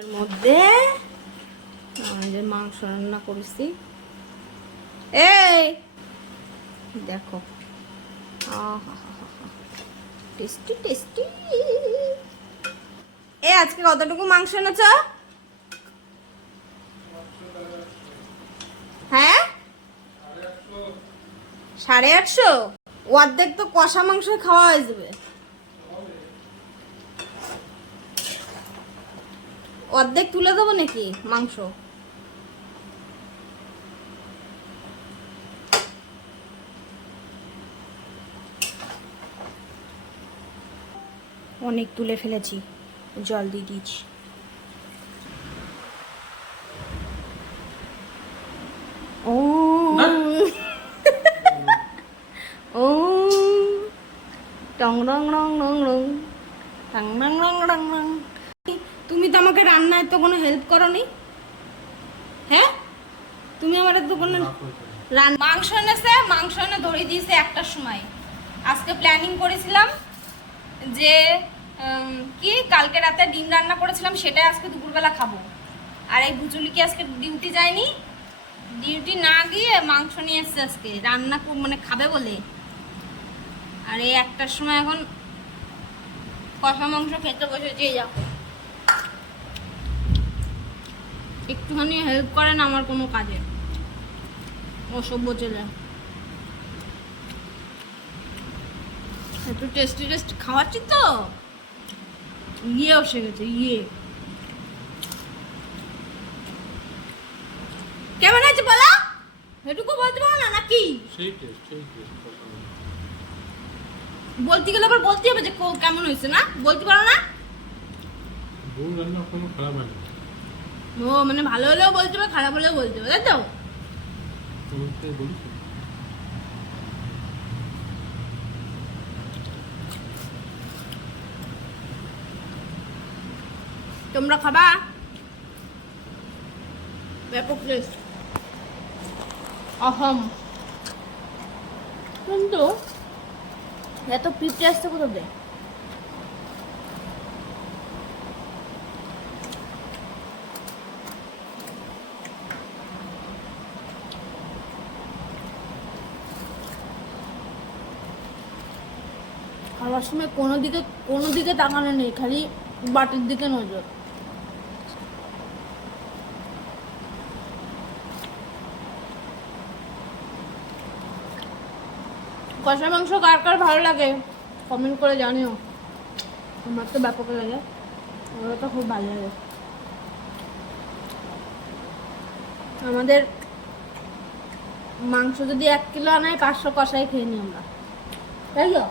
এর মধ্যে আমি যে মাংস রান্না করেছি, এই দেখো, টেস্টি টেস্টি। এ আজকে কতটুকু মাংস এনেছ? হ্যাঁ, 850। অর্ধেক তো কষা মাংস খাওয়া হয়ে যাবে। অর্ধেক তুলে দেবো নাকি মাংস? অনেক তুলে ফেলেছি, জল দিয়ে দিয়েছি। ও ও টং রং রং রং রং টাং রং রং রং রং। তুমি তো আমাকে রান্নায় তো কোনো হেল্প করোনি। হ্যাঁ, তুমি আমার তো কোনো মাংস এনেছে, মাংস এনে ধরিয়ে দিয়েছে 1টার সময়। আজকে প্ল্যানিং করেছিলাম যে কি কালকে রাতে ডিম রান্না করেছিলাম, সেটাই আজকে দুপুরবেলা খাবো। আর এই ভুচুলি কি আজকে ডিউটি যায়নি, ডিউটি না গিয়ে মাংস নিয়ে এসছে আজকে রান্না মানে খাবে বলে। আর এই 1টার সময় এখন কষা মাংস খেতে বসেছি। যাও একটুখানি হেল্প করেন আমার কোনো কাজে, অসভ্য ছেলে। একটু টেস্টি টেস্টি খাওয়াচ্ছি তো, ইয়ে এসে গেছে ইয়ে। কেমন আছে বলো, এটুকু বলতে পারো না নাকি? বলতে গেলে আবার বলতে হবে যে কেমন হয়েছে, না বলতে পারো না? ও মানে ভালো হলেও বলতে হবে, খারাপ হলেও বলতে হবে, তাই তো? তোমরা খাবা? ব্যাপক টেস্ট, অহম। কিন্তু এত পিঁপড়ে আসছে কোথা দিয়ে? খাওয়ার সময় কোনো দিকে তাকানো নেই, খালি বাটির দিকে নজর। কষা মাংস কার কার ভালো লাগে কমেন্ট করে জানিও। আমার তো ব্যাপক লাগে, আমার তো খুব ভালো লাগে। আমাদের মাংস যদি 1 কিলো আনায় 500 কষাই খেয়ে নিই আমরা, তাই তো?